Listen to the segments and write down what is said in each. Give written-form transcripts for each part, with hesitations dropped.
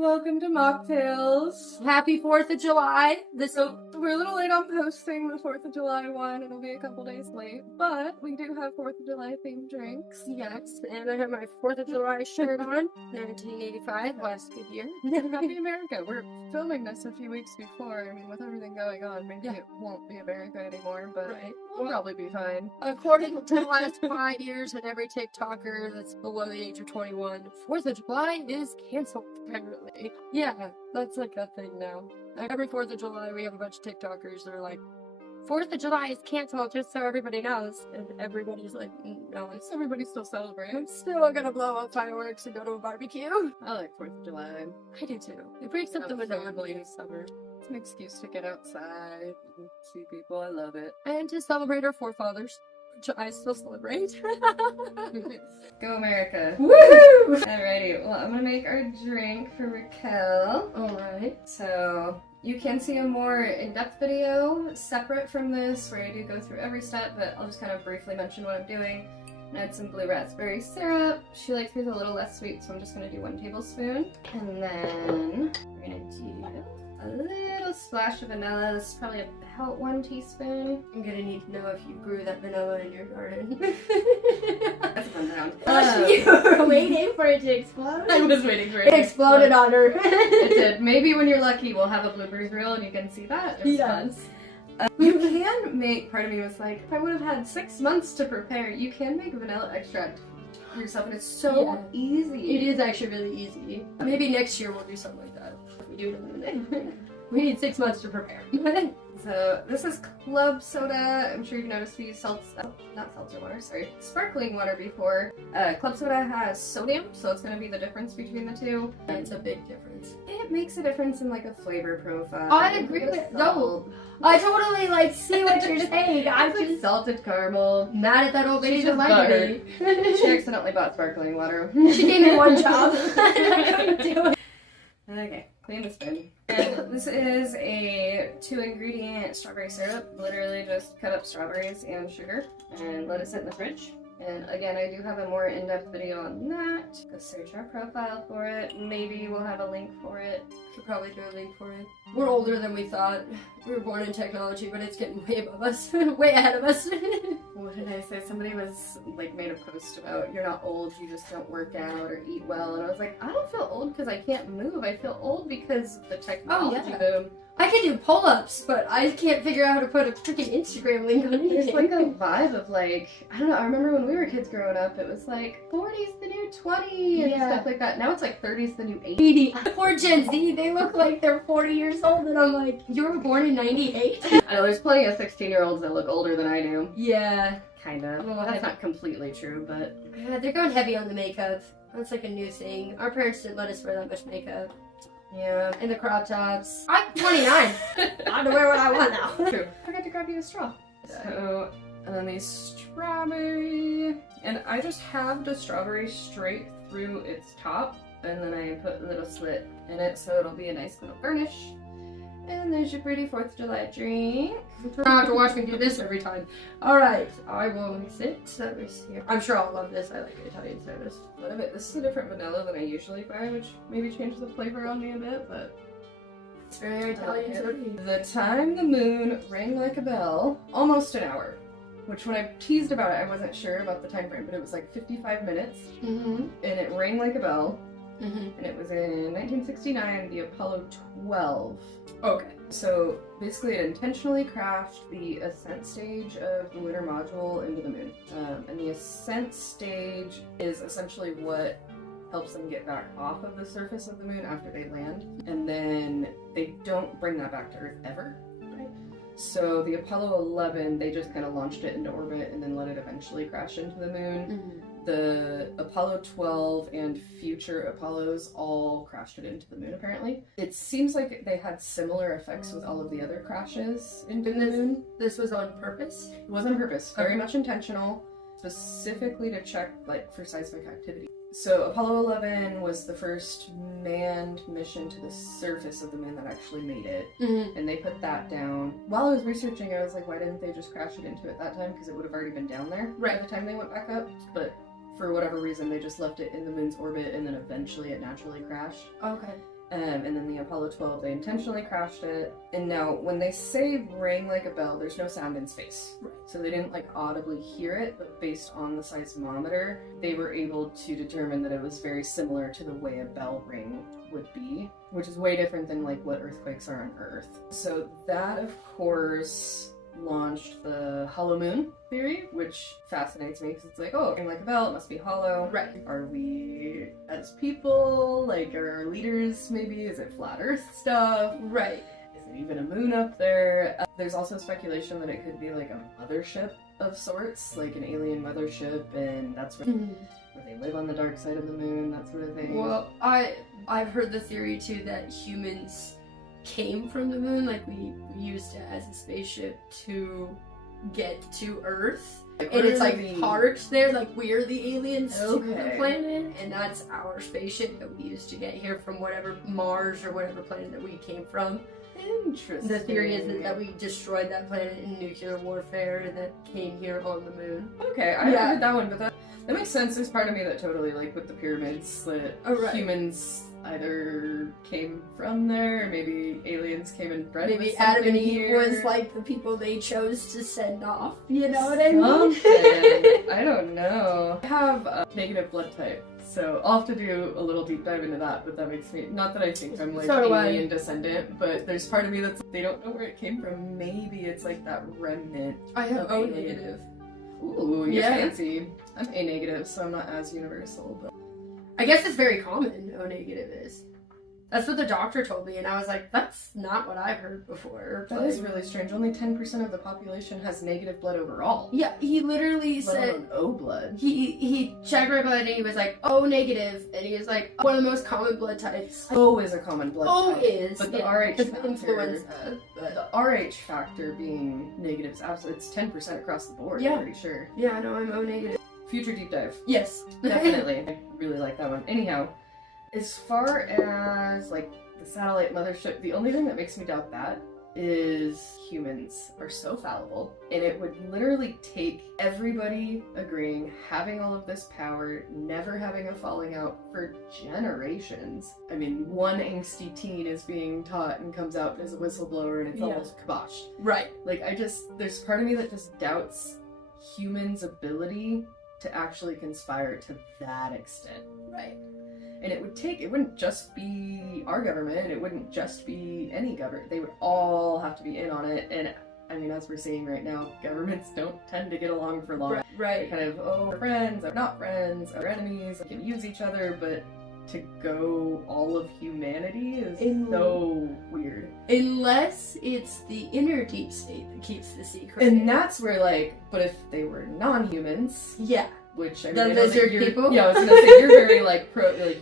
Welcome to Mocktales. Happy 4th of July. We're a little late on posting the 4th of July one. It'll be a couple days late, but we do have 4th of July themed drinks. Yes, and I have my 4th of July shirt on. 1985, last good year. Happy America. We're filming this a few weeks before. I mean, with everything going on, maybe it won't be America anymore, but we'll probably be fine. According to the last 5 years and every TikToker that's below the age of 21, 4th of July is canceled, apparently. Yeah, that's like a thing now. Every 4th of July, we have a bunch of TikTokers that are like, 4th of July is canceled, just so everybody knows. And everybody's like, no, It's everybody still celebrates. I'm still gonna blow up fireworks and go to a barbecue. I like 4th of July. I do too. It breaks up the monotony of summer. It's an excuse to get outside and see people. I love it. And to celebrate our forefathers, which I still celebrate. Go America. Woo! Alrighty, well, I'm gonna make our drink for Raquel. Alright. So, you can see a more in-depth video separate from this where I do go through every step, but I'll just kind of briefly mention what I'm doing. I add some blue raspberry syrup. She likes hers a little less sweet, so I'm just gonna do 1 tablespoon. And then we're gonna do a little splash of vanilla. This is probably about 1 teaspoon. I'm gonna need to know if you grew that vanilla in your garden. That's a fun round. You were waiting for it to explode? I was waiting for it. It exploded on her. It did. Maybe when you're lucky, we'll have a bloopers reel and you can see that. It was fun. You can make, part of me was like, if I would have had 6 months to prepare, you can make vanilla extract yourself, and it's so easy. It is actually really easy. Maybe next year we'll do something like that. If we do it in a minute. We need 6 months to prepare. So this is club soda. I'm sure you've noticed we use not seltzer water, sorry, sparkling water before. Club soda has sodium, so it's going to be the difference between the two. It's a big difference. It makes a difference in like a flavor profile. I agree with no. I totally like see what you're saying. I'm just like salted caramel. Mad at that old lady that lied to me. She accidentally bought sparkling water. She gave me one job. I couldn't do it. Okay, clean the spoon. And this is a 2-ingredient strawberry syrup. Literally just cut up strawberries and sugar and let it sit in the fridge. And again, I do have a more in-depth video on that. Go search our profile for it. Maybe we'll have a link for it. Could probably do a link for it. We're older than we thought. We were born in technology, but it's getting way above us. Way ahead of us. What did I say? Somebody was like made a post about you're not old, you just don't work out or eat well. And I was like, I don't feel old because I can't move. I feel old because of the technology boom. I can do pull-ups, but I can't figure out how to put a freaking Instagram link on anything. There's like a vibe of like, I don't know, I remember when we were kids growing up, it was like 40's the new 20 and stuff like that. Now it's like 30's the new 80. Poor Gen Z, they look like they're 40 years old and I'm like, you were born in 98? I know there's plenty of 16-year-olds that look older than I do. Yeah. Kind of. Well, that's not completely true, but... Yeah, they're going heavy on the makeup. That's like a new thing. Our parents didn't let us wear that much makeup. Yeah. And the crop tops. I'm 29. I have to wear what I want now. True. I forgot to grab you a straw. So, and then these strawberry. And I just have the strawberry straight through its top. And then I put a little slit in it so it'll be a nice little garnish. And there's your pretty 4th of July drink. You don't have to watch me do this every time. Alright, I will mix it. Here. I'm sure I'll love this. I like Italian sodas. This is a different vanilla than I usually buy, which maybe changes the flavor on me a bit, but... It's very Italian soda. The time the moon rang like a bell, almost an hour. Which when I teased about it, I wasn't sure about the time frame, but it was like 55 minutes. And it rang like a bell. And it was in 1969, the Apollo 12. Okay. So basically it intentionally crashed the ascent stage of the lunar module into the moon. And the ascent stage is essentially what helps them get back off of the surface of the moon after they land. And then they don't bring that back to Earth ever. So the Apollo 11, they just kind of launched it into orbit and then let it eventually crash into the moon. The Apollo 12 and future Apollos all crashed it into the moon, apparently. It seems like they had similar effects with all of the other crashes into the moon. This was on purpose? It was on purpose. Very much intentional, specifically to check, like, for seismic activity. So Apollo 11 was the first manned mission to the surface of the moon that actually made it. And they put that down. While I was researching, I was like, why didn't they just crash it into it that time? Because it would have already been down there by the time they went back up. But for whatever reason, they just left it in the moon's orbit and then eventually it naturally crashed. Okay. And then the Apollo 12, they intentionally crashed it. And now, when they say rang like a bell, there's no sound in space. Right. So they didn't, like, audibly hear it, but based on the seismometer, they were able to determine that it was very similar to the way a bell ring would be, which is way different than, like, what earthquakes are on Earth. So that, of course, launched the hollow moon theory, which fascinates me because it's like, oh, like a bell, it must be hollow. Right. Are we, as people, like, are our leaders maybe? Is it flat Earth stuff? Right. Is it even a moon up there? There's also speculation that it could be like a mothership of sorts, like an alien mothership, and that's where they live on the dark side of the moon, that sort of thing. Well, I've heard the theory too that humans came from the moon, like we used it as a spaceship to get to Earth, and it's like parked there, like we're the aliens to the planet, and that's our spaceship that we used to get here from whatever Mars or whatever planet that we came from. Interesting. The theory is that we destroyed that planet in nuclear warfare and that came here on the moon. Okay, I haven't heard that one, but that makes sense. There's part of me that totally, like, with the pyramids, that humans either came from there, or maybe aliens came and bred maybe with Adam and Eve here. was like the people they chose to send off, you know what I mean? I don't know. I have a negative blood type, so I'll have to do a little deep dive into that, but that makes me, not that I think I'm like alien descendant, but there's part of me that's, they don't know where it came from. Maybe it's like that remnant. I have O negative. Ooh, you're fancy. I'm A negative, so I'm not as universal, but I guess it's very common, O negative is. That's what the doctor told me, and I was like, that's not what I've heard before. That is really strange. Only 10% of the population has negative blood overall. Yeah, he literally said O blood. He checked my blood and he was like, O negative, and he was like, one of the most common blood types. O is a common blood type. O is, but the RH factor, influenza. But the RH factor being negative is absolutely, it's 10% across the board. Yeah. I'm pretty sure. Yeah, I know, I'm O negative. Future deep dive. Yes. Definitely. I really like that one. Anyhow, as far as, like, the satellite mothership, the only thing that makes me doubt that is humans are so fallible, and it would literally take everybody agreeing, having all of this power, never having a falling out for generations. I mean, one angsty teen is being taught and comes out as a whistleblower, and it's almost kiboshed. Right. Like, there's part of me that just doubts humans' ability to actually conspire to that extent. Right. And it wouldn't just be our government, it wouldn't just be any government. They would all have to be in on it. And I mean, as we're seeing right now, governments don't tend to get along for long. Right. They're kind of, we're friends, we're not friends, we're enemies, we can use each other, but to go all of humanity is so weird. Unless it's the inner deep state that keeps the secret. And that's where, like, but if they were non-humans... Yeah. Which, I mean, the lizard people? Yeah, I was gonna say, you're very, like,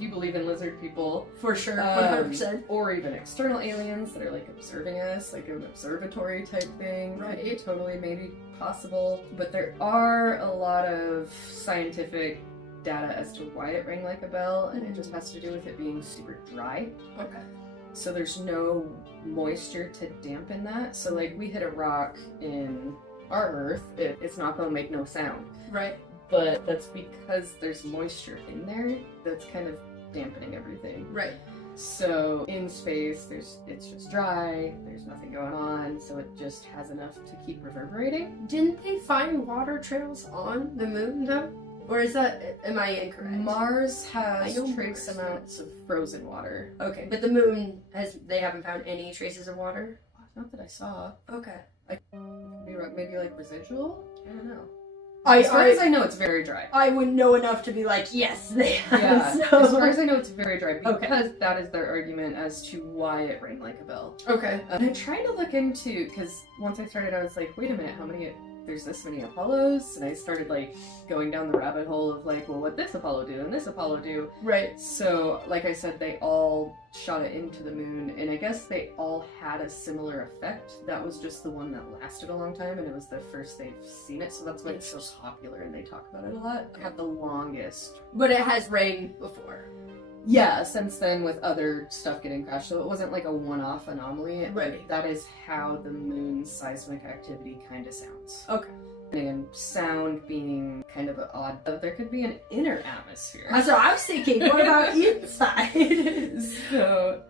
you believe in lizard people. For sure, 100%. Or even external aliens that are, like, observing us, like an observatory type thing. Right. Could be totally, maybe possible. But there are a lot of scientific data as to why it rang like a bell, and it just has to do with it being super dry. Okay. So there's no moisture to dampen that. So, like, we hit a rock in our Earth, it's not gonna make no sound. Right. But that's because there's moisture in there that's kind of dampening everything. Right. So in space, it's just dry, there's nothing going on, so it just has enough to keep reverberating. Didn't they find water trails on the moon, though? Or is that, am I incorrect? Mars has trace amounts of frozen water. Okay, but the moon, they haven't found any traces of water? Not that I saw. Okay. Maybe like residual? I don't know. As far as I know, it's very dry. I wouldn't know enough to be like, yes, they have. Yeah, so. as far as I know, it's very dry because that is their argument as to why it rang like a bell. Okay. And I tried to look into, because once I started, I was like, wait a minute, there's this many Apollos? And I started, like, going down the rabbit hole of, like, well, what this Apollo do and this Apollo do? Right. So, like I said, they all shot it into the moon, and I guess they all had a similar effect. That was just the one that lasted a long time, and it was the first they've seen it, so that's why it's so popular, and they talk about it a lot. It had the longest. But it has rained before. Yeah, since then with other stuff getting crashed, so it wasn't like a one-off anomaly. Right. That is how the moon's seismic activity kind of sounds. Okay. And sound being kind of odd, but there could be an inner atmosphere. That's what I was thinking. What about inside? So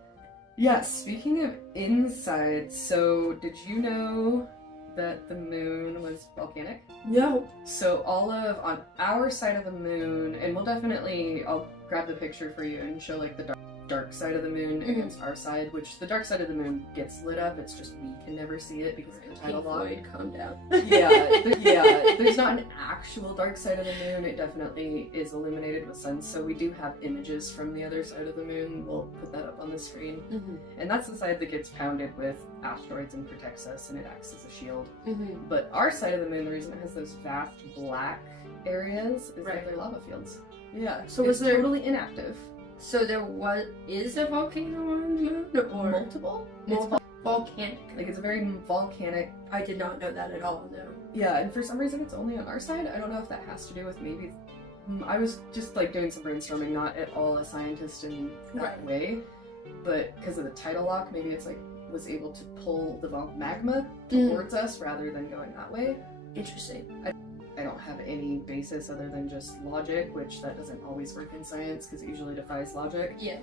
Yeah, speaking of inside, so did you know that the moon was volcanic? No. So all of, on our side of the moon, and I'll grab the picture for you and show like the dark side of the moon against our side, which the dark side of the moon gets lit up, it's just we can never see it because of the tidal lock. Calm down. There's not an actual dark side of the moon, it definitely is illuminated with sun, so we do have images from the other side of the moon, we'll put that up on the screen. And that's the side that gets pounded with asteroids and protects us, and it acts as a shield. But our side of the moon, the reason it has those vast black areas is that they're lava fields. Yeah, so it's totally inactive. So is a volcano on the moon? Or Multiple? It's volcanic. Like, it's a very volcanic... I did not know that at all, no. Yeah, and for some reason it's only on our side. I don't know if that has to do with maybe... I was just, like, doing some brainstorming, not at all a scientist in that way. But because of the tidal lock, maybe it's, like, was able to pull the magma towards us rather than going that way. Interesting. I don't have any basis other than just logic, which that doesn't always work in science because it usually defies logic. Yeah.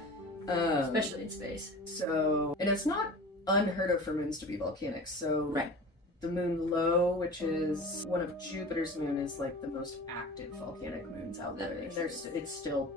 Especially in space. So, and it's not unheard of for moons to be volcanic. So, the moon Lo, which is one of Jupiter's moon, is like the most active volcanic moons out there. It's still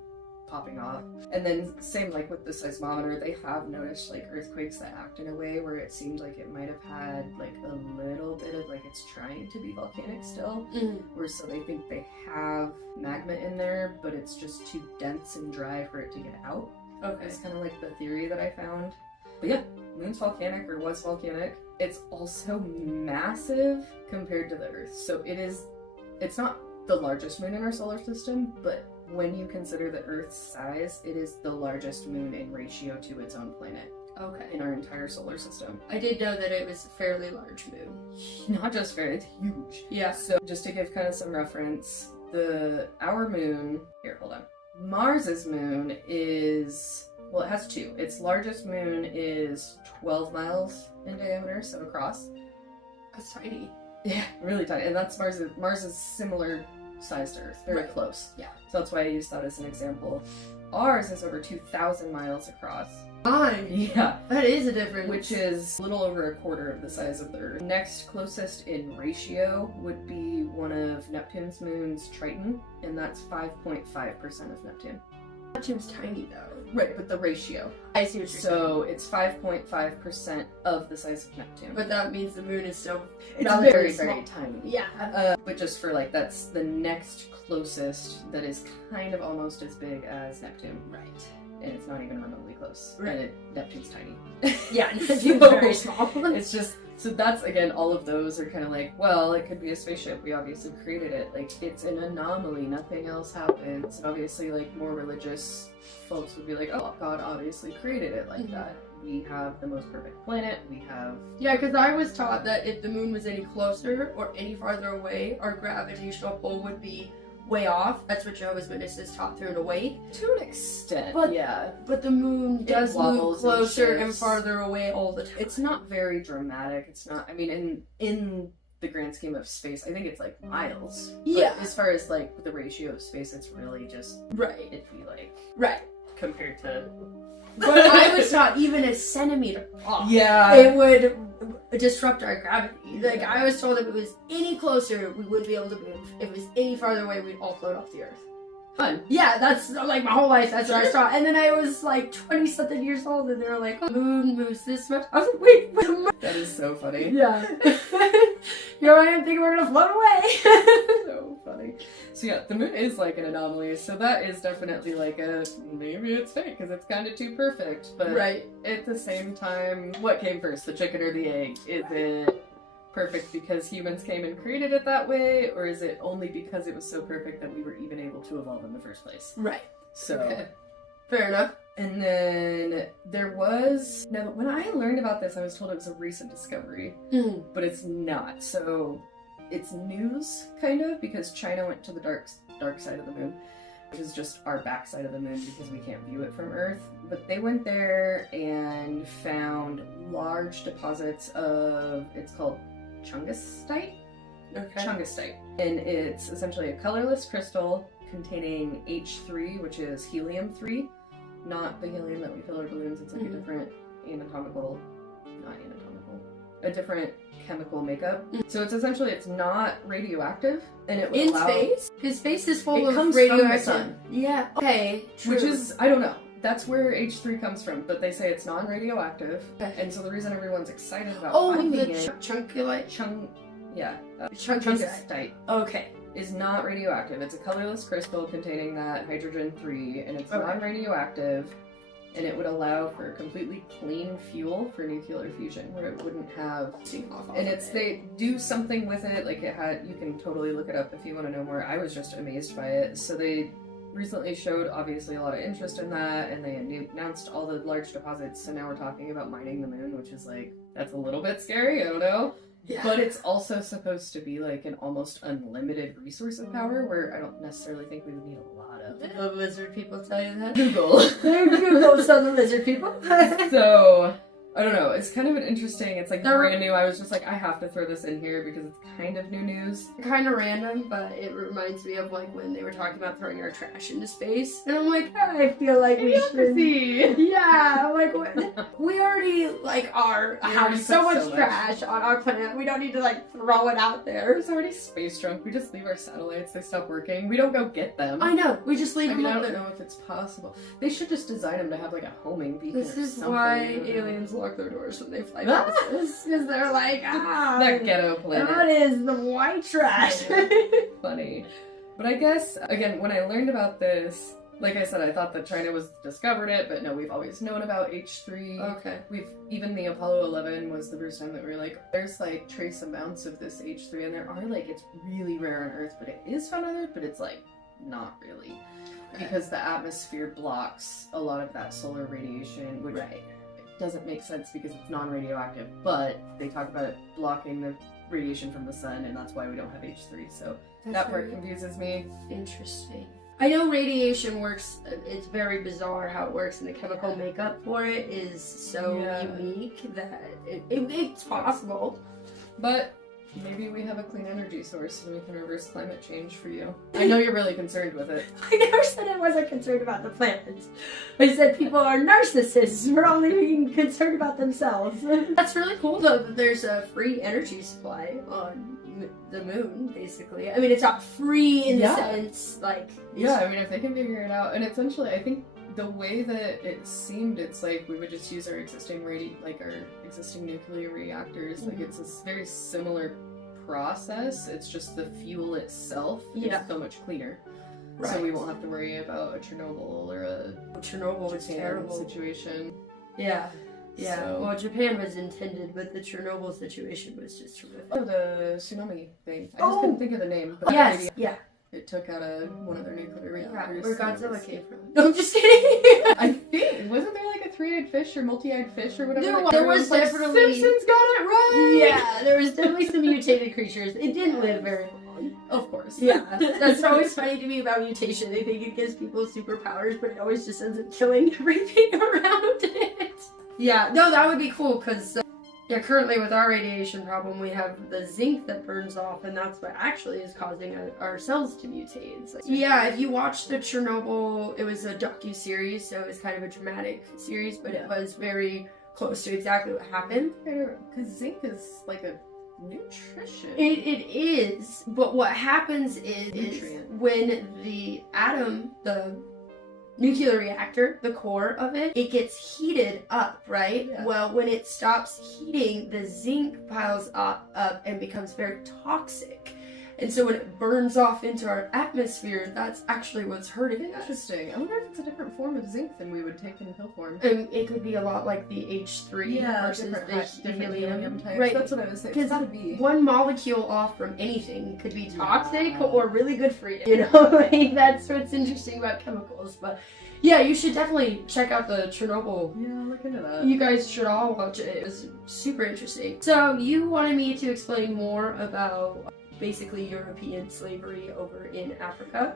popping off. And then same like with the seismometer, they have noticed like earthquakes that act in a way where it seemed like it might have had like a little bit of like it's trying to be volcanic still. Where so they think they have magma in there, but it's just too dense and dry for it to get out. Okay. It's kind of like the theory that I found. But yeah, moon's volcanic or was volcanic. It's also massive compared to the Earth. So it's not the largest moon in our solar system, but when you consider the Earth's size, it is the largest moon in ratio to its own planet. Okay. In our entire solar system. I did know that it was a fairly large moon. Not just fairly, it's huge. Yeah. So just to give kind of some reference, our moon, here, hold on. Mars's moon is, well, it has two. Its largest moon is 12 miles in diameter, so across. That's tiny. Yeah, really tiny. And that's Mars is similar size to Earth, very close. Yeah. So that's why I used that as an example. Ours is over 2,000 miles across. Yeah. That is a difference. Which is a little over a quarter of the size of the Earth. Next closest in ratio would be one of Neptune's moons, Triton, and that's 5.5% of Neptune. Neptune's tiny though. Right, but the ratio. I see what you're saying. So it's 5.5% of the size of Neptune. But that means the moon is still very, very tiny. Yeah. But just for like, that's the next closest that is kind of almost as big as Neptune. Right. And it's not even remotely close. Right. And Neptune's tiny. Yeah, Neptune's very small. It's just, so that's, again, all of those are kind of like, well, it could be a spaceship. We obviously created it. Like, it's an anomaly. Nothing else happens. And obviously, like, more religious folks would be like, oh, God obviously created it like that. We have the most perfect planet. We have... Yeah, because I was taught that if the moon was any closer or any farther away, our gravitational pull would be way off. That's what Jehovah's Witnesses taught through and awake. To an extent, but, yeah. But the moon does move closer and farther away all the time. It's not very dramatic. It's not, I mean, in the grand scheme of space, I think it's like miles. Yeah. But as far as like the ratio of space, it's really just... Right. It'd be like... Right. Compared to... But I was taught even a centimeter off. Yeah. It would disrupt our gravity. Like, I was told if it was any closer, we wouldn't be able to move. If it was any farther away, we'd all float off the Earth. Fun. Yeah, that's like my whole life. That's what I was taught. And then I was like 20-something years old, and they were like, oh, the moon moves this much. I was like, wait, that is so funny. Yeah. Here I am thinking we're gonna float away. So funny. So yeah, the moon is like an anomaly, so that is definitely like maybe it's fake because it's kind of too perfect, but at the same time, what came first, the chicken or the egg? Is it perfect because humans came and created it that way, or is it only because it was so perfect that we were even able to evolve in the first place? Right. So, okay. Fair enough. And then there was, now when I learned about this, I was told it was a recent discovery, but it's not. So it's news, kind of, because China went to the dark side of the moon, which is just our back side of the moon because we can't view it from Earth. But they went there and found large deposits of, it's called chungstite? Okay. Chungstite. And it's essentially a colorless crystal containing H3, which is helium-3. Not the helium that we fill our balloons, it's like a different a different chemical makeup. So it's essentially, it's not radioactive, and it would in allow... space? Because space is full It of comes from the radioactive. sun. Yeah, okay, true. Which is, I don't know. That's where H3 comes from, but they say it's non-radioactive, and so the reason everyone's excited about finding the it... chunkulite? Chunkusite. Okay. Is not radioactive. It's a colorless crystal containing that hydrogen-3, and it's non-radioactive, and it would allow for completely clean fuel for nuclear fusion, where it wouldn't have... And they do something with it, like it had... You can totally look it up if you want to know more. I was just amazed by it. So they recently showed, obviously, a lot of interest in that, and they announced all the large deposits, so now we're talking about mining the moon, which is like, that's a little bit scary, I don't know. Yeah. But it's also supposed to be like an almost unlimited resource of power, where I don't necessarily think we would need a lot of... Did the lizard people tell you that? Google. Google some of the lizard people. So, I don't know, it's kind of an interesting, it's like brand new. I was just like, I have to throw this in here because it's kind of new news. Kind of random, but it reminds me of like when they were talking about throwing our trash into space. And I'm like, I feel like we should. Yeah, like we already like have so much trash on our planet. We don't need to like throw it out there. There's already space junk. We just leave our satellites, they stop working. We don't go get them. I know, we just leave them up there. I don't know if it's possible. They should just design them to have like a homing beacon. This is why aliens lock their doors when they fly past us, because they're like, that ghetto planet. That is the white trash. Funny. But I guess, again, when I learned about this, like I said, I thought that China discovered it, but no, we've always known about H3. Okay. Even the Apollo 11 was the first time that we were like, there's like trace amounts of this H3, and there are like, it's really rare on Earth, but it is found on Earth, but it's like, not really. Because the atmosphere blocks a lot of that solar radiation, which doesn't make sense because it's non-radioactive, but they talk about it blocking the radiation from the sun, and that's why we don't have H3, so that part confuses me. Interesting. I know radiation works, it's very bizarre how it works, and the chemical makeup for it is so unique that it's possible. But maybe we have a clean energy source and we can reverse climate change for you. I know you're really concerned with it. I never said I wasn't concerned about the planet. I said people are narcissists for only being concerned about themselves. That's really cool though that there's a free energy supply on the moon, basically. I mean, it's not free in the sense, like... Yeah, I mean, if they can figure it out. And essentially, I think the way that it seemed, it's like we would just use our existing our existing nuclear reactors. Like, it's a very similar process. It's just the fuel itself is so much cleaner. Right. So we won't have to worry about a Chernobyl or a Chernobyl was terrible situation. Yeah. Yeah, so. Well, Japan was intended, but the Chernobyl situation was just terrific. Oh, the tsunami thing. I just couldn't think of the name. But yes, it took out one of their nuclear reactors. Where Godzilla came from. No, I'm just kidding. I think, wasn't there like a three-eyed fish or multi-eyed fish or whatever? There was definitely... Simpsons got it right! Yeah, there was definitely some mutated creatures. It didn't live very long. Of course. Yeah, that's always funny to me about mutation. They think it gives people superpowers, but it always just ends up killing everything around it. Yeah, no, that would be cool, because, currently with our radiation problem, we have the zinc that burns off, and that's what actually is causing our cells to mutate. So, yeah, if you watch the Chernobyl, it was a docu-series, so it was kind of a dramatic series, but it was very close to exactly what happened. Because zinc is like a nutrition. It is, but what happens is when the atom, the nuclear reactor, the core of it, it gets heated up, right? Yeah. Well, when it stops heating, the zinc piles up and becomes very toxic. And so when it burns off into our atmosphere, that's actually what's hurting us. Interesting. I wonder if it's a different form of zinc than we would take in pill form. And it could be a lot like the H3 versus the helium types. Right. That's what I was thinking. Because one molecule off from anything could be toxic or really good for you. You know, like, that's what's interesting about chemicals. But yeah, you should definitely check out the Chernobyl. Yeah, look into that. You guys should all watch it. It was super interesting. So you wanted me to explain more about basically European slavery over in Africa.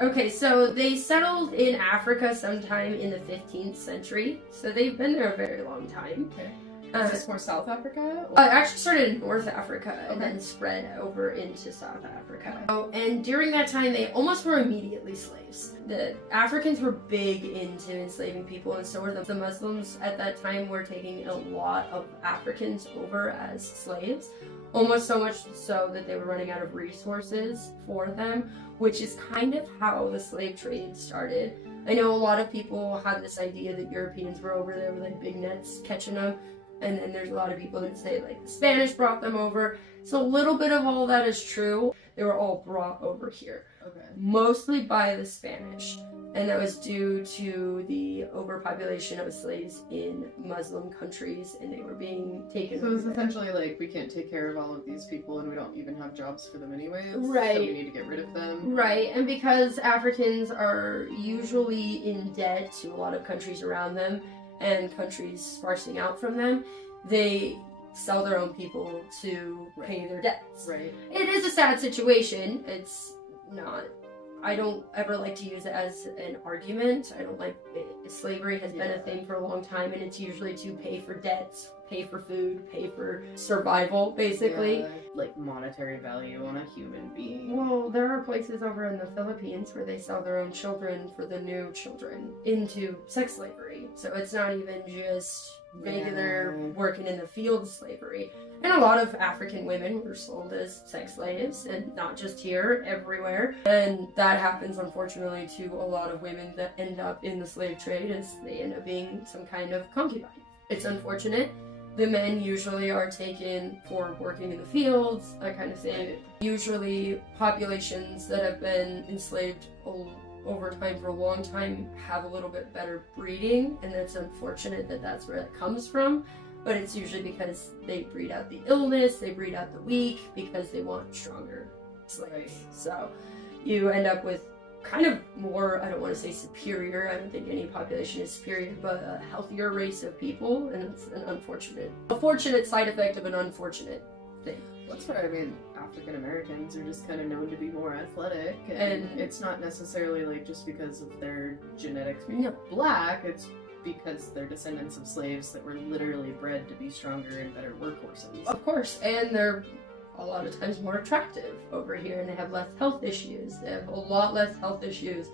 Okay, so they settled in Africa sometime in the 15th century. So they've been there a very long time. Okay. Is this more South Africa? It actually started in North Africa and then spread over into South Africa. Oh, and during that time, they almost were immediately slaves. The Africans were big into enslaving people, and so were the Muslims at that time were taking a lot of Africans over as slaves. Almost so much so that they were running out of resources for them, which is kind of how the slave trade started. I know a lot of people have this idea that Europeans were over there with like big nets catching them. And then there's a lot of people that say like the Spanish brought them over. So a little bit of all that is true. They were all brought over here. Okay. Mostly by the Spanish. And that was due to the overpopulation of slaves in Muslim countries, and they were being taken over. So it's essentially like, we can't take care of all of these people and we don't even have jobs for them anyways. Right. So we need to get rid of them. Right. And because Africans are usually in debt to a lot of countries around them, and countries sparsing out from them, they sell their own people to pay their debts. Right. It is a sad situation. It's not. I don't ever like to use it as an argument. I don't like it. Slavery has been a thing for a long time, and it's usually to pay for debts, pay for food, pay for survival, basically. Yeah, like monetary value on a human being. Well, there are places over in the Philippines where they sell their own children for the new children into sex slavery. So it's not even just regular working in the field slavery. And a lot of African women were sold as sex slaves, and not just here, everywhere. And that happens, unfortunately, to a lot of women that end up in the slave trade, as they end up being some kind of concubine. It's unfortunate. The men usually are taken for working in the fields, that kind of thing. Usually, populations that have been enslaved over time for a long time have a little bit better breeding, and it's unfortunate that that's where it comes from. But it's usually because they breed out the illness, they breed out the weak, because they want stronger slaves. So you end up with kind of more, I don't want to say superior, I don't think any population is superior, but a healthier race of people, and it's a fortunate side effect of an unfortunate thing. That's why, I mean, African Americans are just kind of known to be more athletic, and it's not necessarily like just because of their genetics being black, it's because they're descendants of slaves that were literally bred to be stronger and better workhorses. Of course, and they're a lot of times more attractive over here, and they have less health issues. They have a lot less health issues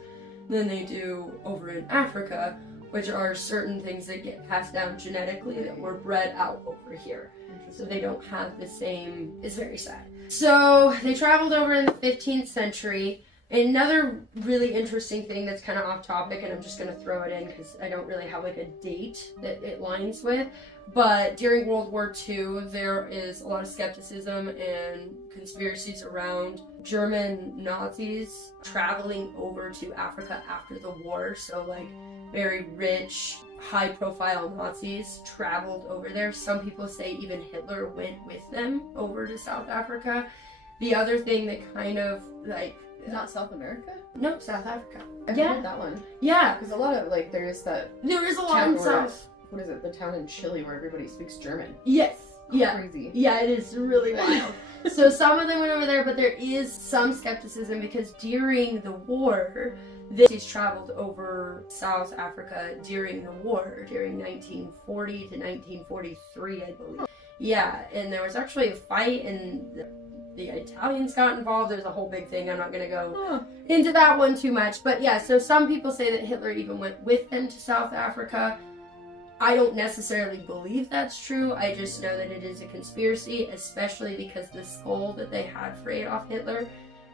than they do over in Africa, which are certain things that get passed down genetically that were bred out over here. So they don't have the same. It's very sad. So they traveled over in the 15th century. Another really interesting thing that's kind of off topic, and I'm just going to throw it in because I don't really have like a date that it lines with, but during World War II, there is a lot of skepticism and conspiracies around German Nazis traveling over to Africa after the war. So like very rich, high-profile Nazis traveled over there. Some people say even Hitler went with them over to South Africa. The other thing that kind of like... Not South America? No, South Africa. I've heard that one. Yeah. Because a lot of, like, there is a lot in South. What is it? The town in Chile where everybody speaks German. Yes. Yeah. Crazy. Yeah, it is really wild. So some of them went over there, but there is some skepticism because during the war, these traveled over South Africa during the war, during 1940 to 1943, I believe. Yeah, and there was actually a fight, and the Italians got involved. There's a whole big thing. I'm not going to go into that one too much. But yeah, so some people say that Hitler even went with them to South Africa. I don't necessarily believe that's true. I just know that it is a conspiracy, especially because the skull that they had for Adolf Hitler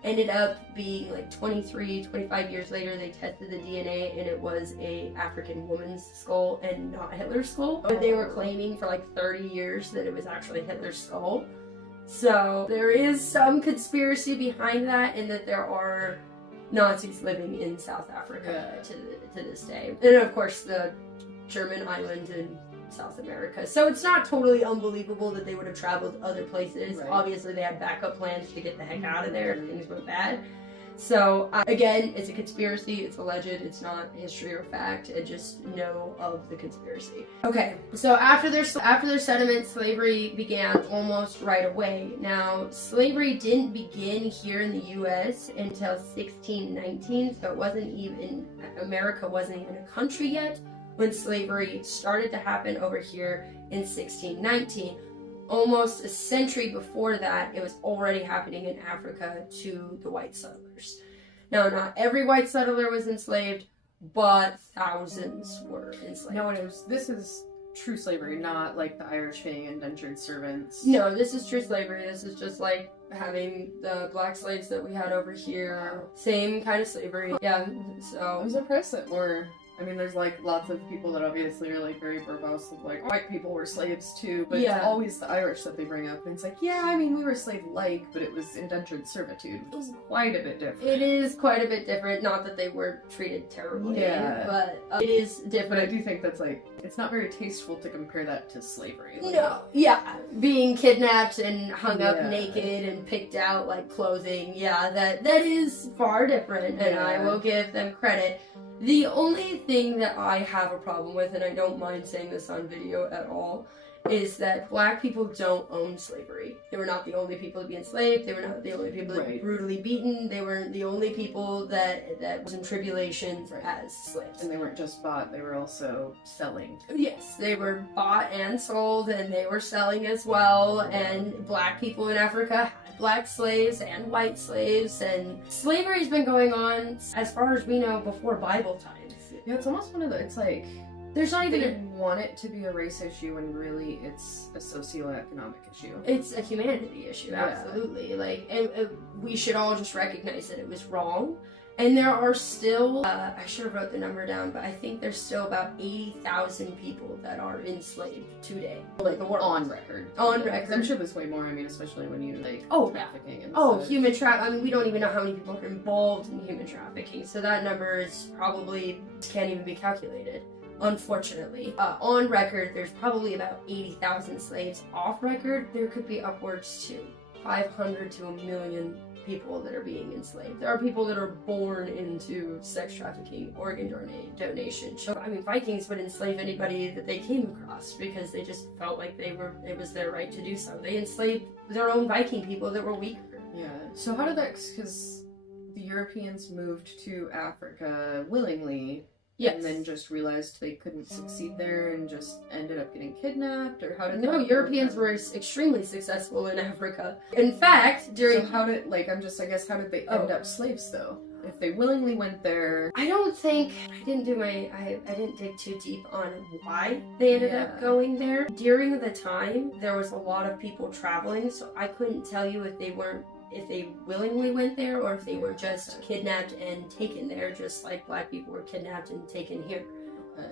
ended up being like 25 years later, they tested the DNA and it was a African woman's skull and not Hitler's skull. But they were claiming for like 30 years that it was actually Hitler's skull. So there is some conspiracy behind that, and that there are Nazis living in South Africa to this day. And of course the German island in South America. So it's not totally unbelievable that they would have traveled other places. Right. Obviously they had backup plans to get the heck out of there if things went bad. So again, it's a conspiracy, it's alleged, it's not history or fact, I just know of the conspiracy. Okay, so after their settlement, slavery began almost right away. Now, slavery didn't begin here in the US until 1619, so it wasn't even, America wasn't even a country yet when slavery started to happen over here in 1619. Almost a century before that, it was already happening in Africa to the white settlers. Now, not every white settler was enslaved, but thousands were enslaved. No, this is true slavery, not like the Irish being indentured servants. No, this is true slavery. This is just like having the black slaves that we had over here. Wow. Same kind of slavery. Yeah, so... I was impressed that more... I mean, there's like lots of people that obviously are like very verbose of like, white people were slaves too, but Yeah. it's always the Irish that they bring up. And it's like, yeah, I mean, we were slave-like, but it was indentured servitude, which was quite a bit different. It is quite a bit different. Not that they were treated terribly, Yeah. but it is different. But I do think that's like, it's not very tasteful to compare that to slavery. Like, No, yeah, being kidnapped and hung up Yeah. naked and picked out like clothing, yeah, that is far different, and I Yeah. will give them credit. The only thing that I have a problem with, and I don't mind saying this on video at all, is that black people don't own slavery. They were not the only people to be enslaved. They were not the only people to be Right. brutally beaten. They weren't the only people that was in tribulation as slaves. And they weren't just bought, they were also selling. Yes, they were bought and sold, and they were selling as well, and black people in Africa had black slaves and white slaves, and slavery's been going on, as far as we know, before Bible times. Yeah, it's almost one of the, it's like, There's not even they want it to be a race issue when really it's a socioeconomic issue. It's a humanity issue, Yeah. absolutely. Like, and we should all just recognize that it was wrong. And there are still, I should have wrote the number down, but I think there's still about 80,000 people that are enslaved today. Like the world. On record. On Because record. I'm sure there's way more, I mean, especially when you, like, Oh, trafficking and Oh, such. human trafficking. I mean, we don't even know how many people are involved in human trafficking, so that number is probably can't even be calculated, unfortunately. On record, there's probably about 80,000 slaves. Off record, there could be upwards to 500 to a million people that are being enslaved. There are people that are born into sex trafficking, organ donation. I mean, Vikings would enslave anybody that they came across because they just felt like it was their right to do so. They enslaved their own Viking people that were weaker. Yeah. So how did that, because the Europeans moved to Africa willingly, Yes. and then just realized they couldn't succeed there and just ended up getting kidnapped, or how did No, that Europeans work? were extremely successable in Africa. In fact, during... So how did, like, I guess how did they end up slaves, though? If they willingly went there... I don't think... I didn't dig too deep on why they ended up going there. During the time, there was a lot of people traveling, so I couldn't tell you if they willingly went there or if they were just kidnapped and taken there, just like black people were kidnapped and taken here.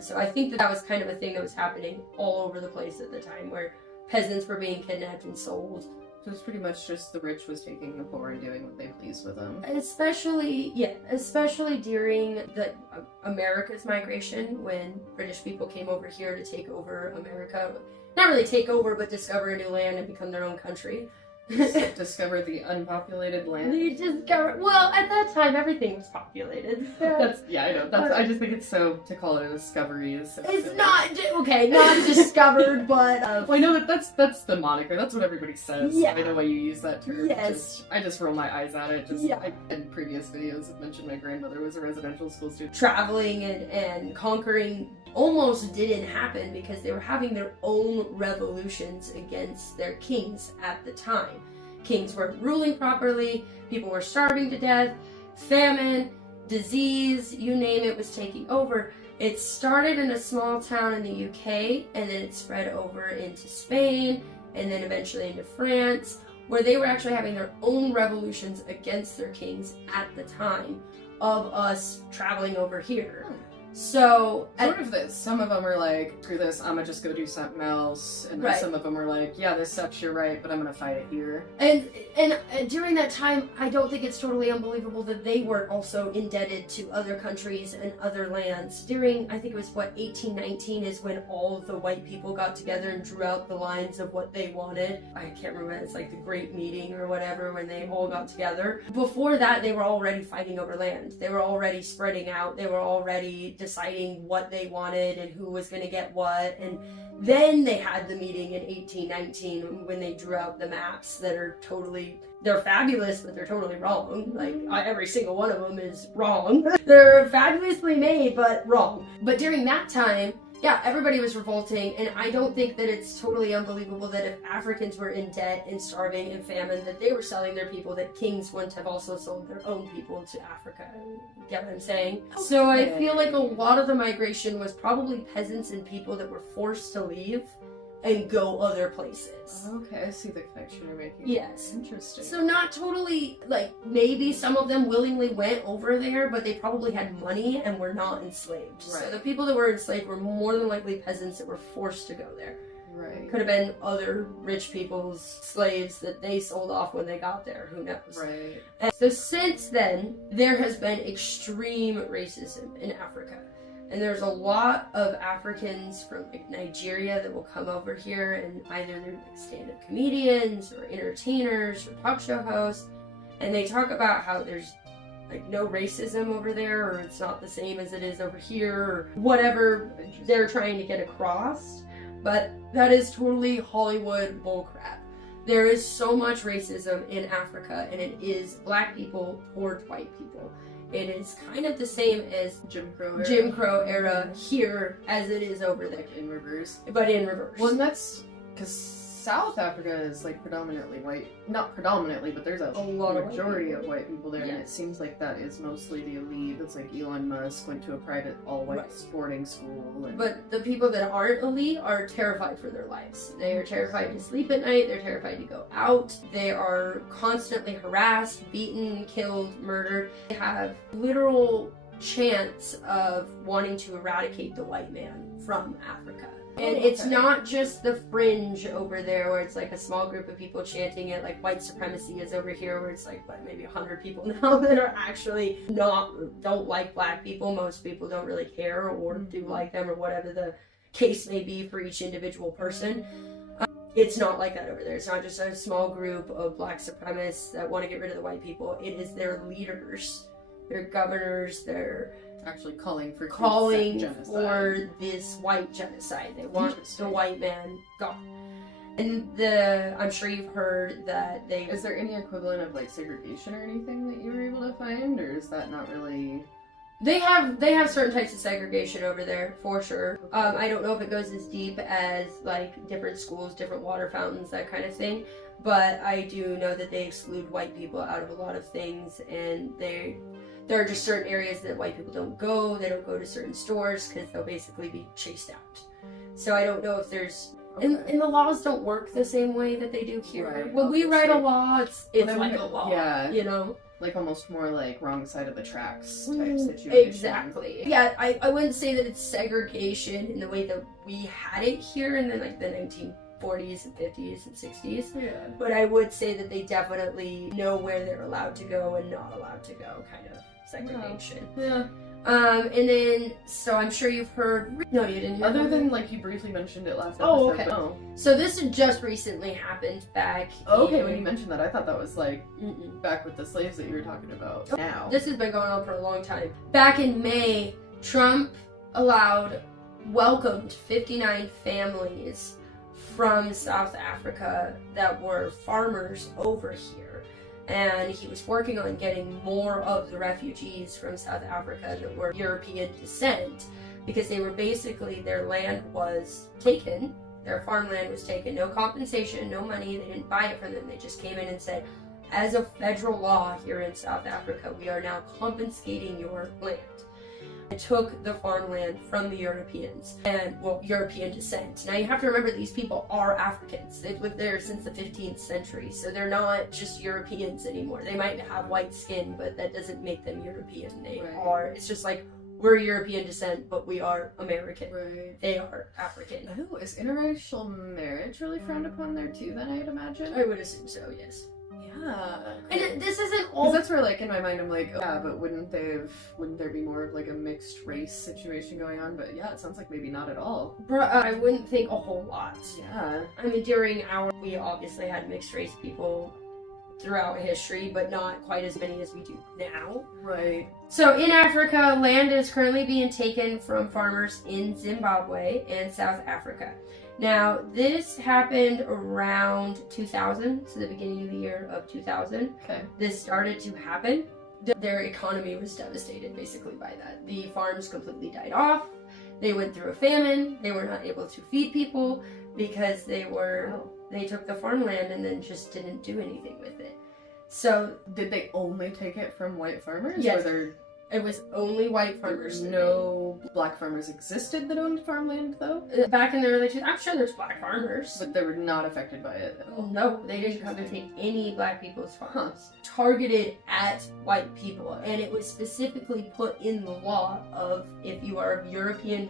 So I think that was kind of a thing that was happening all over the place at the time, where peasants were being kidnapped and sold. So it's pretty much just the rich was taking the poor and doing what they pleased with them. Especially during the America's migration, when British people came over here to take over America. Not really take over, but discover a new land and become their own country. Discover the unpopulated land. They discovered, well, at that time everything was populated. I know. I just think it's so, to call it a discovery is so It's silly. not discovered, but Well, I know that's the moniker. That's what everybody says. Yeah. I know why you use that term. Yes. I just roll my eyes at it. Yeah. In previous videos, I've mentioned my grandmother was a residential school student. traveling and conquering almost didn't happen because they were having their own revolutions against their kings at the time. Kings weren't ruling properly, people were starving to death, famine, disease, you name it was taking over. It started in a small town in the UK, and then it spread over into Spain, and then eventually into France, where they were actually having their own revolutions against their kings at the time of us traveling over here. So, Sort of this. Some of them are like, screw this, I'm gonna just go do something else. And then Right. some of them are like, yeah, this sucks, you're right, but I'm gonna fight it here. And during that time, I don't think it's totally unbelievable that they were also indebted to other countries and other lands. During, I think it was 1819 is when all of the white people got together and drew out the lines of what they wanted. I can't remember, it's like the Great Meeting or whatever, when they all got together. Before that, they were already fighting over land. They were already spreading out. They were already deciding what they wanted and who was going to get what. And then they had the meeting in 1819 when they drew out the maps that are they're fabulous, but they're totally wrong. Like, every single one of them is wrong. They're fabulously made, but wrong. But during that time, yeah, everybody was revolting, and I don't think that it's totally unbelievable that if Africans were in debt and starving and famine, that they were selling their people, that kings wouldn't have also sold their own people to Africa. Get what I'm saying? Okay. So I feel like a lot of the migration was probably peasants and people that were forced to leave and go other places. Okay, I see the connection you're making. Yes. Interesting. So not totally, like, maybe some of them willingly went over there, but they probably had money and were not enslaved. Right. So the people that were enslaved were more than likely peasants that were forced to go there. Right. Could have been other rich people's slaves that they sold off when they got there. Who knows? Right. And so since then, there has been extreme racism in Africa. And there's a lot of Africans from like Nigeria that will come over here, and either they're like stand-up comedians or entertainers or talk show hosts, and they talk about how there's like no racism over there, or it's not the same as it is over here, or whatever they're trying to get across. But that is totally Hollywood bullcrap. There is so much racism in Africa, and it is black people towards white people. It is kind of the same as Jim Crow era here as it is over there. Like in reverse. But in reverse. Well, and that's because South Africa is like predominantly white. Not predominantly, but there's a lot of majority of white people there, Yeah. and it seems like that is mostly the elite. It's like Elon Musk went to a private all-white Right. boarding school. And... But the people that aren't elite are terrified for their lives. They are terrified to sleep at night. They're terrified to go out. They are constantly harassed, beaten, killed, murdered. They have literal chance of wanting to eradicate the white man from Africa. And it's not just the fringe over there where it's like a small group of people chanting it, like white supremacy is over here where it's like, what, maybe 100 people now that are actually don't like black people. Most people don't really care or do like them or whatever the case may be for each individual person. It's not like that over there. It's not just a small group of black supremacists that want to get rid of the white people. It is their leaders, their governors, their actually calling for this white genocide. They want the white man gone. And I'm sure you've heard that Is there any equivalent of like segregation or anything that you were able to find, or is that not really? They have certain types of segregation over there, for sure. I don't know if it goes as deep as like different schools, different water fountains, that kind of thing. But I do know that they exclude white people out of a lot of things, and there are just certain areas that white people don't go. They don't go to certain stores because they'll basically be chased out. So I don't know if there's... Okay. And the laws don't work the same way that they do here. Right, when we write a law, it's like a law. Yeah. You know? Like almost more like wrong side of the tracks type situation. Exactly. Yeah, I wouldn't say that it's segregation in the way that we had it here in the 1940s and 50s and 60s. Yeah. But I would say that they definitely know where they're allowed to go and not allowed to go, kind of segregation. Yeah. And then, so I'm sure you've heard... No, you didn't hear Other that? than, like, you briefly mentioned it last episode. Oh, okay. But... So this had just recently happened back when you mentioned that, I thought that was, like, back with the slaves that you were talking about. Now. This has been going on for a long time. Back in May, Trump welcomed 59 families from South Africa that were farmers over here. And he was working on getting more of the refugees from South Africa that were European descent, because they were basically, their land was taken, their farmland was taken, no compensation, no money, they didn't buy it from them, they just came in and said, as a federal law here in South Africa, we are now confiscating your land. It took the farmland from the Europeans, and, well, European descent. Now you have to remember these people are Africans. They've lived there since the 15th century, so they're not just Europeans anymore. They might have white skin, but that doesn't make them European. They are, it's just like, we're European descent, but we are American. Right. They are African. Oh, is interracial marriage really frowned upon there too, then, I'd imagine? I would assume so, yes. Yeah. And this isn't all... Because that's where, like, in my mind, I'm like, yeah, but wouldn't there be more of, like, a mixed race situation going on? But, yeah, it sounds like maybe not at all. I wouldn't think a whole lot. Yeah. I mean, we obviously had mixed race people throughout history, but not quite as many as we do now. Right. So in Africa, land is currently being taken from farmers in Zimbabwe and South Africa. Now, this happened around 2000, so the beginning of the year of 2000. Okay. This started to happen. Their economy was devastated basically by that. The farms completely died off. They went through a famine. They were not able to feed people because they took the farmland and then just didn't do anything with it. So did they only take it from white farmers? Yes. Or it was only white farmers. No black farmers existed that owned farmland, though? Back in the early 2000s, I'm sure there's black farmers. But they were not affected by it at all. No, they didn't come to take any black people's farms. Targeted at white people. And it was specifically put in the law of if you are of European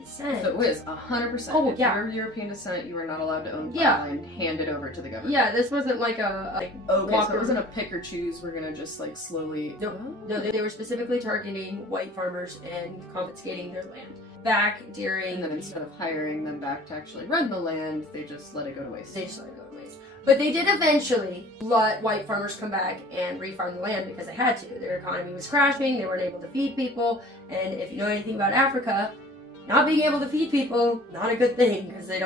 descent. So it was 100%. Oh, if yeah. you're of European descent, you were not allowed to own Yeah. farmland. Hand it over to the government. Yeah, this wasn't like Okay, so it wasn't a pick or choose. We're gonna just like slowly. No, they were specifically targeting white farmers and confiscating their land. Back during. And then instead of hiring them back to actually run the land, they just let it go to waste. They just let it go to waste. But they did eventually let white farmers come back and refarm the land because they had to. Their economy was crashing. They weren't able to feed people. And if you know anything about Africa, not being able to feed people, not a good thing because they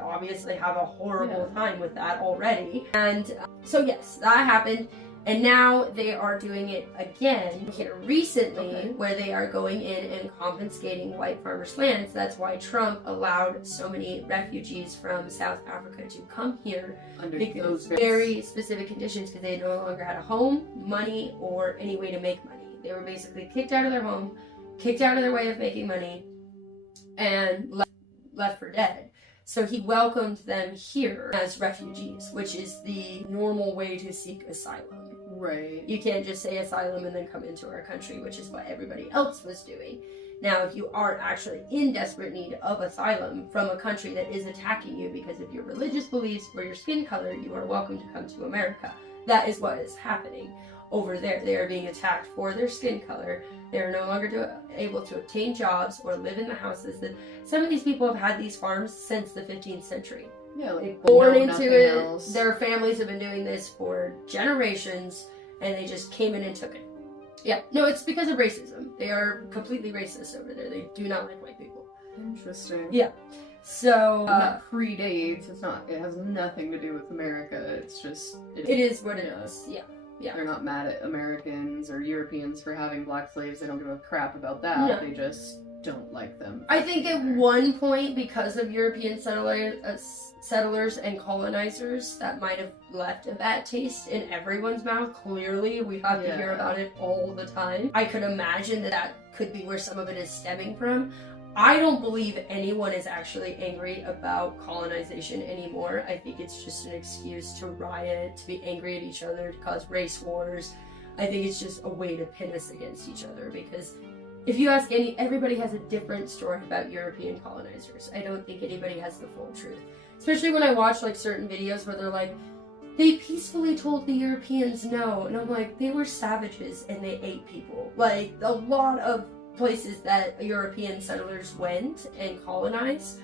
obviously have a horrible time with that already. And so yes, that happened. And now they are doing it again here recently, where they are going in and confiscating white farmers' lands. That's why Trump allowed so many refugees from South Africa to come here Under because those very specific conditions, because they no longer had a home, money, or any way to make money. They were basically kicked out of their home, kicked out of their way of making money, and left for dead. So he welcomed them here as refugees, which is the normal way to seek asylum. Right. You can't just say asylum and then come into our country, which is what everybody else was doing. Now, if you are actually in desperate need of asylum from a country that is attacking you because of your religious beliefs or your skin color, you are welcome to come to America. That is what is happening over there. They are being attacked for their skin color. They are no longer able to obtain jobs or live in the houses. That some of these people have had these farms since the 15th century. Yeah, like Born into it. Else. Their families have been doing this for generations, and they just came in and took it. Yeah, no, it's because of racism. They are completely racist over there. They do not like white people. Interesting. Yeah. So that predates. It's not. It has nothing to do with America. It's just. It is what it is. Yeah. Yeah. They're not mad at Americans or Europeans for having black slaves. They don't give a crap about that. No. They just don't like them. I think at one point, because of European settlers and colonizers, that might have left a bad taste in everyone's mouth. Clearly, we have to hear about it all the time. I could imagine that could be where some of it is stemming from. I don't believe anyone is actually angry about colonization anymore. I think it's just an excuse to riot, to be angry at each other, to cause race wars. I think it's just a way to pin us against each other, because if you ask everybody has a different story about European colonizers. I don't think anybody has the full truth. Especially when I watch like certain videos where they're like, they peacefully told the Europeans no. And I'm like, they were savages and they ate people. Like, a lot of places that European settlers went and colonized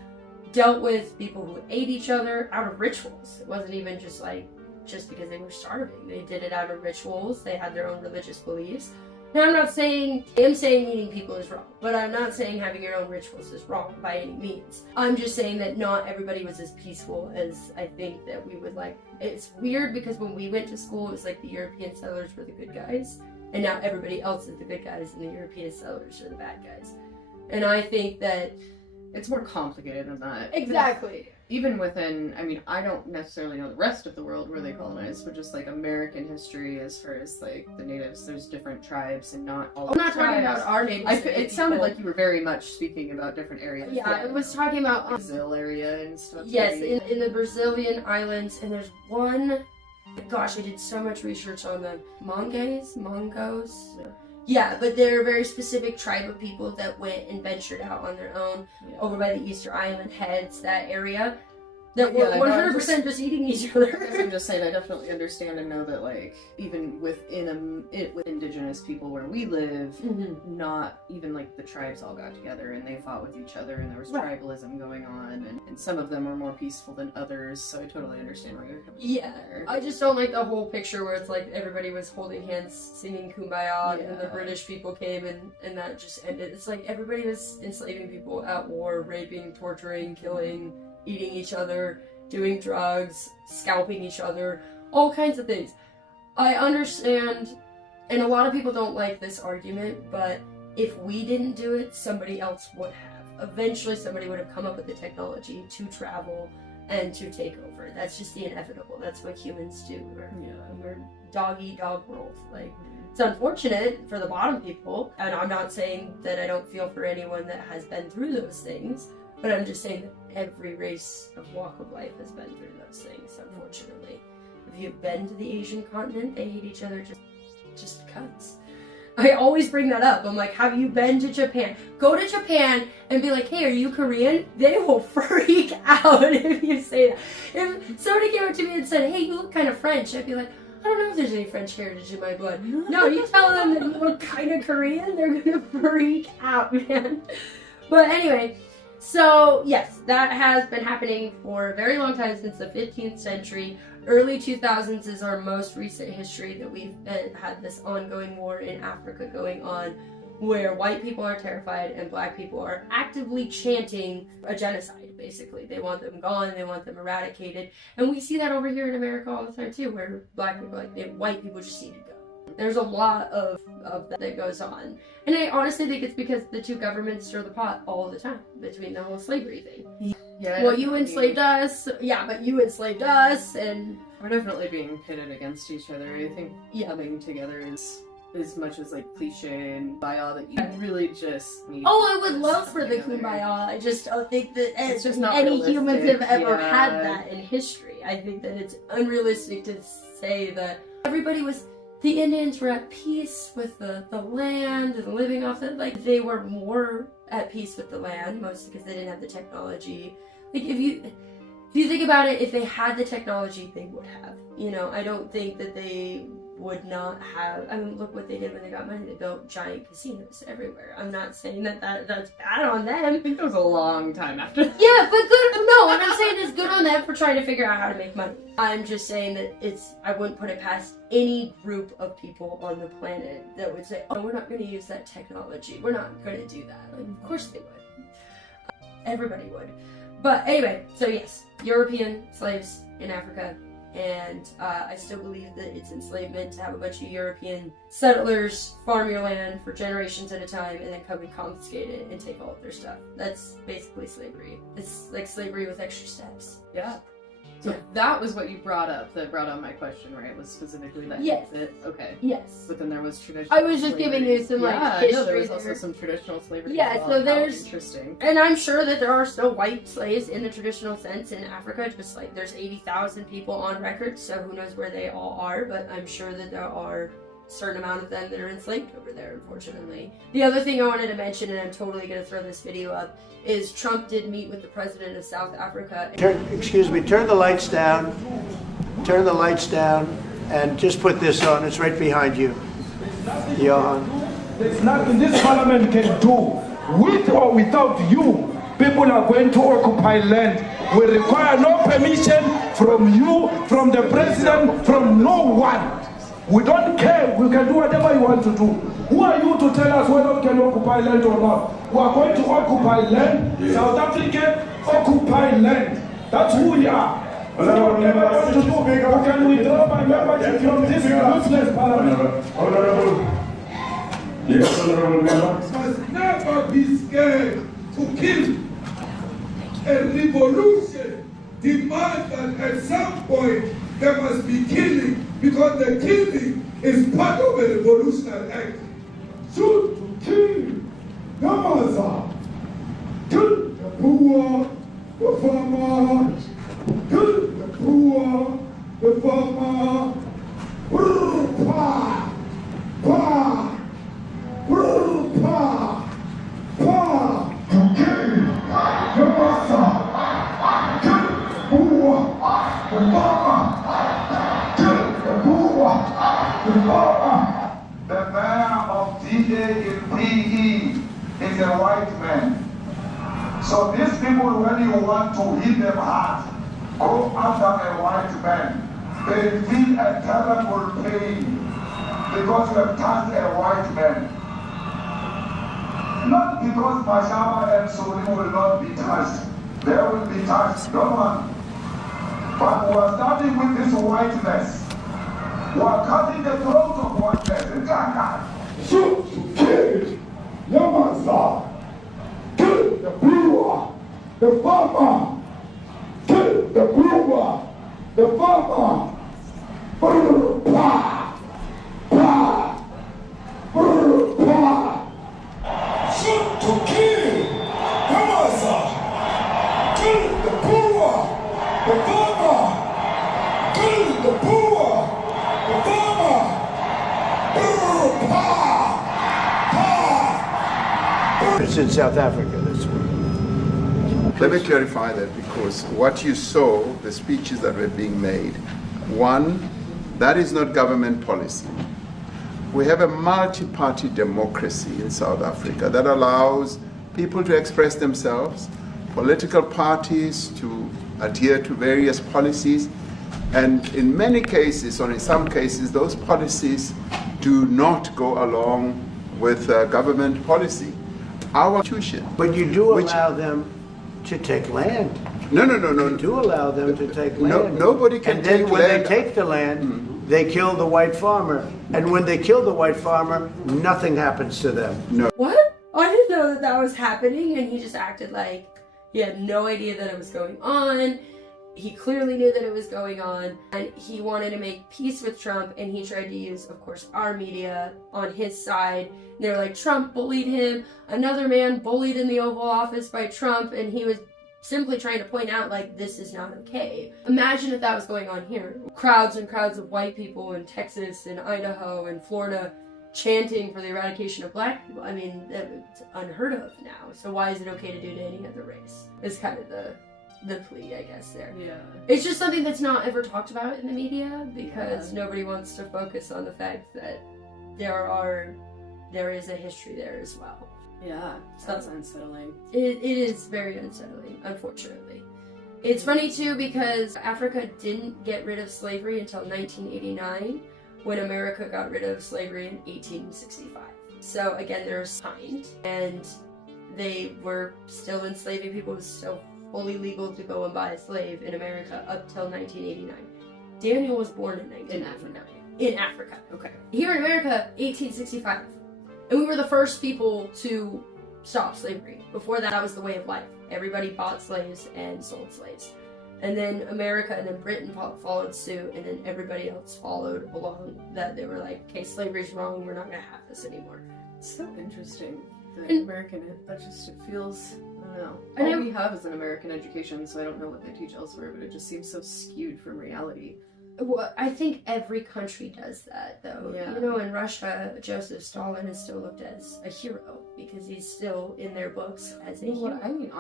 dealt with people who ate each other out of rituals. It wasn't even just because they were starving. They did it out of rituals. They had their own religious beliefs. Now, I am saying eating people is wrong, but I'm not saying having your own rituals is wrong by any means. I'm just saying that not everybody was as peaceful as I think that we would like. It's weird because when we went to school, it was like the European settlers were the good guys, and now everybody else is the good guys and the European settlers are the bad guys. And I think that it's more complicated than that. Exactly. Even within, I mean, I don't necessarily know the rest of the world where they colonized, but just like American history as far as like the natives, there's different tribes and not all I'm not talking about our natives. It sounded like you were very much speaking about different areas. Yeah, I was talking about Brazil area and stuff. Yes, in the Brazilian islands, and there's one, gosh, I did so much research on them. Mongos? Yeah, but they're a very specific tribe of people that went and ventured out on their own over by the Easter Island Heads, that area. that were Yeah, no, 100% just eating each other. I guess I'm just saying, I definitely understand and know that, like, even with indigenous people where we live, not even, like, the tribes all got together and they fought with each other and there was tribalism going on, and some of them were more peaceful than others, so I totally understand where you're coming from there. I just don't like the whole picture where it's like everybody was holding hands, singing Kumbaya, and then the British people came and that just ended. It's like everybody was enslaving people at war, raping, torturing, killing, eating each other, doing drugs, scalping each other, all kinds of things. I understand, and a lot of people don't like this argument, but if we didn't do it, somebody else would have. Eventually somebody would have come up with the technology to travel and to take over. That's just the inevitable. That's what humans do. We're dog-eat-dog world. Like, it's unfortunate for the bottom people, and I'm not saying that I don't feel for anyone that has been through those things, but I'm just saying that every race of walk of life has been through those things, unfortunately. If you've been to the Asian continent, they hate each other just because. I always bring that up. I'm like, have you been to Japan? Go to Japan and be like, hey, are you Korean? They will freak out if you say that. If somebody came up to me and said, hey, you look kind of French, I'd be like, I don't know if there's any French heritage in my blood. No, you tell them that you look kind of Korean, they're gonna freak out, man. But anyway, so yes, that has been happening for a very long time, since the 15th century. Early 2000s is our most recent history that we've had this ongoing war in Africa going on, where white people are terrified and black people are actively chanting a genocide, basically. They want them gone, they want them eradicated. And we see that over here in America all the time too, where black people, white people just need to go. There's a lot of that goes on. And I honestly think it's because the two governments stir the pot all the time between the whole slavery thing. Yeah, well, you enslaved us. Yeah, but you enslaved us, and we're definitely being pitted against each other. I think coming together is as much as like cliche and kumbaya that you really just need. Oh, I would love for the kumbaya. I just don't think that it's just not any humans have ever yeah. had that in history. I think that it's unrealistic to say that everybody was. The Indians were at peace with the land and living off it. Like, they were more at peace with the land, mostly because they didn't have the technology. Like, if you think about it, if they had the technology, they would have. You know, I don't think that they would not have. I mean, look what they did when they got money. They built giant casinos everywhere. I'm not saying that's bad on them. I think that was a long time after. Yeah, but good. No, what I'm saying is good on them for trying to figure out how to make money. I'm just saying that I wouldn't put it past any group of people on the planet that would say, oh, we're not going to use that technology. We're not going to do that. Like, of course they would. Everybody would. But anyway, so yes, European slaves in Africa. And I still believe that it's enslavement to have a bunch of European settlers farm your land for generations at a time and then come and confiscate it and take all of their stuff. That's basically slavery. It's like slavery with extra steps. Yeah. So that was what you brought up, that brought on my question, right? Was specifically that. Yes. Okay. Yes. But then there was traditional I was just giving you some, history. Yeah, there was also some traditional slavery. Yeah, as well. so there's... Interesting. And I'm sure that there are still white slaves in the traditional sense in Africa, just like there's 80,000 people on record, so who knows where they all are, but I'm sure that there are a certain amount of them that are enslaved over there, unfortunately. The other thing I wanted to mention, and I'm totally going to throw this video up, is Trump did meet with the president of South Africa. Turn the lights down. Turn the lights down, and just put this on. It's right behind you, Johan. There's nothing this parliament can do, with or without you. People are going to occupy land. We require no permission from you, from the president, from no one. We don't care. We can do whatever you want to do. Who are you to tell us whether we can occupy land or not? We are going to occupy land. South Africa occupy land. That's who we are. So whatever you want to do, we can withdraw my membership from this useless parliament. Honorable. Yes, honorable member. Must never be scared to kill. A revolution demands that at some point there must be killing, because the killing is part of a revolutionary act. Shoot to kill the mother, kill the poor, the farmer, kill the poor, the farmer, pa, pa, pa, pa, to kill the mother, kill is a white man. So these people, when you want to hit them hard, go after a white man. They feel a terrible pain because you have touched a white man. Not because Mashaba and Suri will not be touched. They will be touched, don't worry. But we are starting with this whiteness. We are cutting the throat of whiteness. Shoot to kill Yamasa. Kill the brewer, the farmer. Kill the brewer, the farmer. Brr, pa, pa, brr, pa. Shoot to kill Yamasa. Kill the brewer, the farmer. Kill the brewer, the farmer. Brr, pa, pa. It's in South Africa this week. Let me clarify that, because what you saw, the speeches that were being made, one, that is not government policy. We have a multi-party democracy in South Africa that allows people to express themselves, political parties to adhere to various policies, and in many cases, or in some cases, those policies do not go along with government policy. Our institution. But you do allow them to take land. No. You do allow them to take land. Nobody can and take then when land. they take the land, they kill the white farmer. And when they kill the white farmer, nothing happens to them. No. What? Oh, I didn't know that that was happening, and he just acted like he had no idea that it was going on. He clearly knew that it was going on, and he wanted to make peace with Trump, and he tried to use, of course, our media on his side. And they were like, Trump bullied him, another man bullied in the Oval Office by Trump, and he was simply trying to point out, like, this is not okay. Imagine if that was going on here. Crowds and crowds of white people in Texas and Idaho and Florida chanting for the eradication of black people. I mean, it's unheard of now. So why is it okay to do to any other race? It's kind of the plea, I guess, there. Yeah. It's just something that's not ever talked about in the media because nobody wants to focus on the fact that there is a history there as well. Yeah, that's unsettling. It is very unsettling, unfortunately. It's funny too because Africa didn't get rid of slavery until 1989 when America got rid of slavery in 1865. So again, they're assigned and they were still enslaving people. It was still fully legal to go and buy a slave in America up till 1989. Daniel was born in 1989. In Africa. Okay. Here in America, 1865. And we were the first people to stop slavery. Before that was the way of life. Everybody bought slaves and sold slaves. And then America and then Britain followed suit, and then everybody else followed along that they were like, okay, slavery's wrong, we're not going to have this anymore. It's so interesting. The And- American, it feels, I don't know. I know- All we have is an American education, so I don't know what they teach elsewhere, but it just seems so skewed from reality. Well, I think every country does that, though. Yeah. You know, in Russia, Joseph Stalin is still looked as a hero because he's still in their books as a hero. Well, I mean,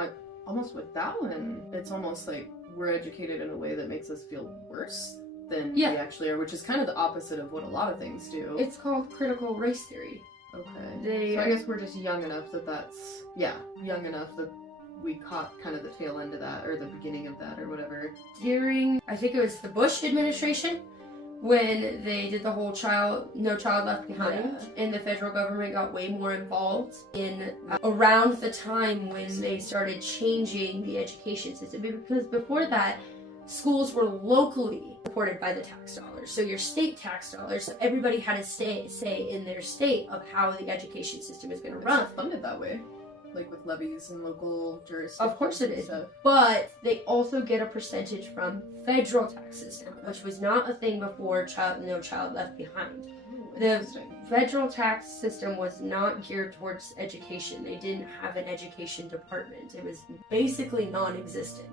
almost with that one, it's almost like we're educated in a way that makes us feel worse than we actually are, which is kind of the opposite of what a lot of things do. It's called critical race theory. Okay. So I guess we're just young enough young enough that we caught kind of the tail end of that, or the beginning of that, or whatever. During, I think it was the Bush administration, when they did the whole No Child Left Behind, and the federal government got way more involved in around the time when they started changing the education system. Because before that, schools were locally supported by the tax dollars. So your state tax dollars, so everybody had a say in their state of how the education system is going to run. It's funded that way. Like with levies and local jurisdictions. Of course it is. Stuff. But they also get a percentage from federal taxes now, which was not a thing before No Child Left Behind. The federal tax system was not geared towards education. They didn't have an education department. It was basically non-existent.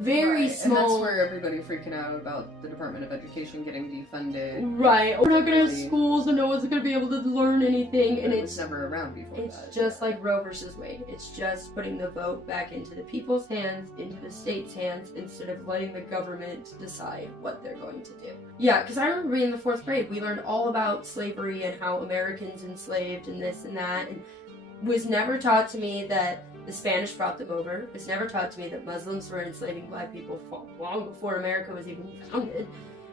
Very small. And that's where everybody freaking out about the Department of Education getting defunded. Right. We're not going to have schools and no one's going to be able to learn anything. And it was never around before It's that. just like Roe versus Wade. It's just putting the vote back into the people's hands, into the state's hands, instead of letting the government decide what they're going to do. Yeah, because I remember being in the 4th grade, we learned all about slavery and how Americans enslaved and this and that. And was never taught to me that the Spanish brought them over. It was never taught to me that Muslims were enslaving black people long before America was even founded.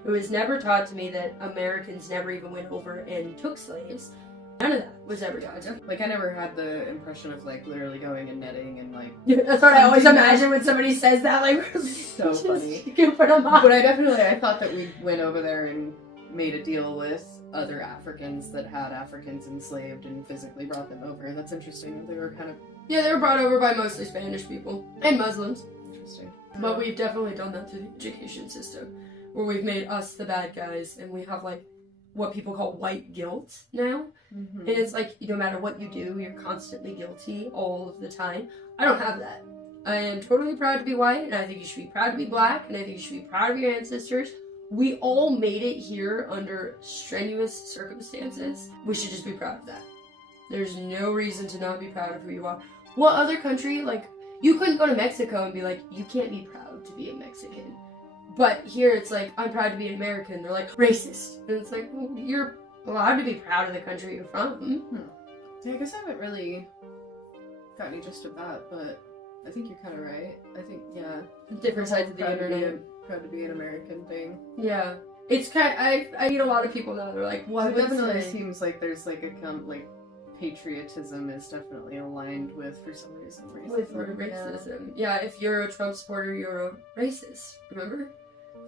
It was never taught to me that Americans never even went over and took slaves. None of that was ever taught to me. Like, I never had the impression of, like, literally going and netting and, like... That's what I always imagine when somebody says that, like, so funny. You can put them on. But I thought that we went over there and made a deal with other Africans that had Africans enslaved and physically brought them over. That's interesting that they were kind of... Yeah, they were brought over by mostly Spanish people. And Muslims. Interesting. But we've definitely done that through the education system. Where we've made us the bad guys, and we have, like, what people call white guilt now. Mm-hmm. And it's like, no matter what you do, you're constantly guilty all of the time. I don't have that. I am totally proud to be white, and I think you should be proud to be black, and I think you should be proud of your ancestors. We all made it here under strenuous circumstances. We should just be proud of that. There's no reason to not be proud of who you are. What other country, like, you couldn't go to Mexico and be like, you can't be proud to be a Mexican. But here it's like, I'm proud to be an American. They're like, racist. And it's like, well, you're allowed to be proud of the country you're from. Yeah, I guess I haven't really got any gist of that, but I think you're kind of right. I think, yeah. Different sides of the internet. Proud to be an American thing. Yeah. It's kind of, I meet a lot of people now, they're like, what? It definitely seems like there's like patriotism is definitely aligned with, for some reason, racism. With racism. Yeah, if you're a Trump supporter, you're a racist. Remember?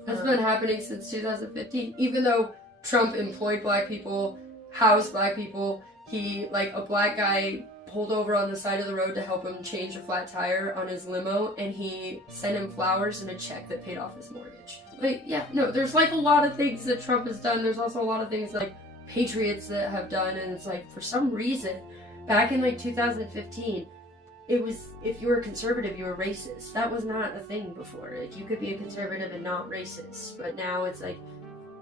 That's been happening since 2015. Even though Trump employed black people, housed black people, he, like, a black guy pulled over on the side of the road to help him change a flat tire on his limo, and he sent him flowers and a check that paid off his mortgage. Like, yeah, no, there's, like, a lot of things that Trump has done. There's also a lot of things, like, patriots that have done, and it's like, for some reason, back in, like, 2015, it was, if you were a conservative, you were racist. That was not a thing before. Like, you could be a conservative and not racist. But now it's like,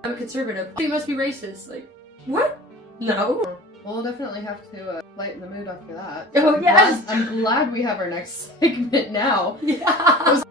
I'm a conservative. You must be racist. Like, what? No. Well, we'll definitely have to lighten the mood after that. Oh, yes! I'm glad we have our next segment now. Yeah.